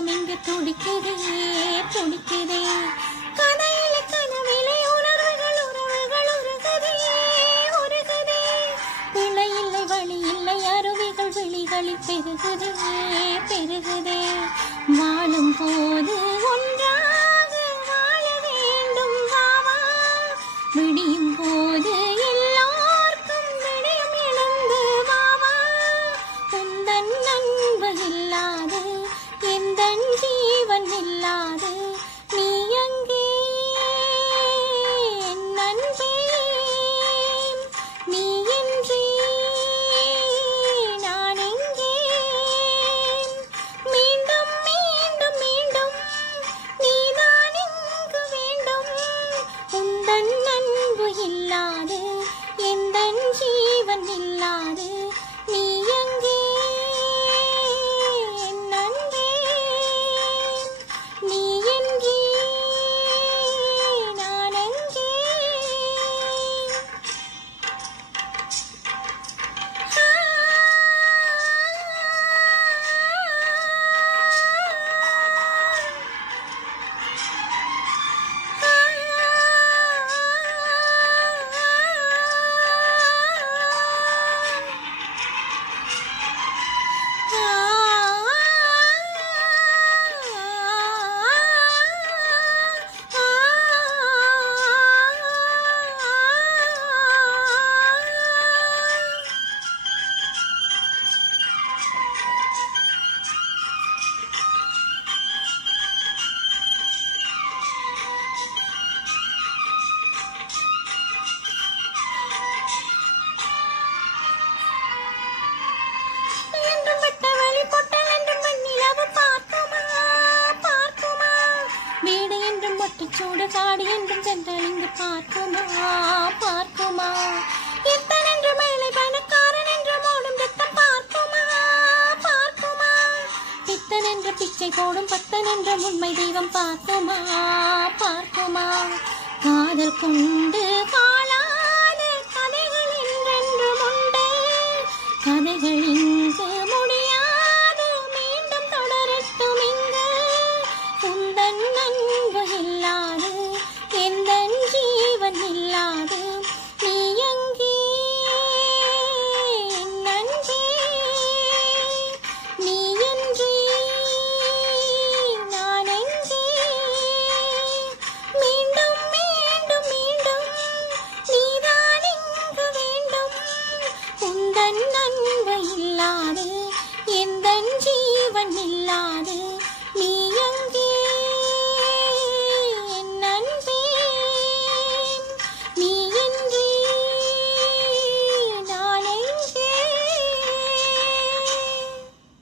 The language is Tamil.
மனம் இங்கு துடிக்குதே துடிக்குதே கதையில கனவிலே உணர்வுகள் உறவுகள் உருகுதே உருகுதே பிழை இல்லை வழி இல்லை அருவிகள் விழிகளில் பெருகுதே பெருகுதே வாழும் போது ஒன்றாக வாழ வேண்டும் வாவா விடியும் போது எல்லோர்க்கும் விடியும் இழந்து வாவா உந்தன் அன்பு இல்லாது எந்தன் ஜீவன் இல்லாது நீ அங்கே என் அன்பே நீ என்றே நான் எங்கே மீண்டும் மீண்டும் மீண்டும் நீதான் இங்கு வேண்டும் உந்தன் அன்பு இல்லாது எந்தன் ஜீவன் இல்லாது நீ எங்கே என் அன்பே நீ எங்கே நான் எங்கே சூடு காடு என்றும் சென்றால் இங்கு பார்க்குமா பார்க்குமா எத்தன் என்று மேலே பணக்காரன் என்று ஓடும் ரத்தம் பார்க்குமா பார்க்குமா பித்தன் என்று பிச்சை போடும் பத்தன் என்ற உண்மை தெய்வம் பார்க்குமா பார்க்குமா காதல் கொண்டு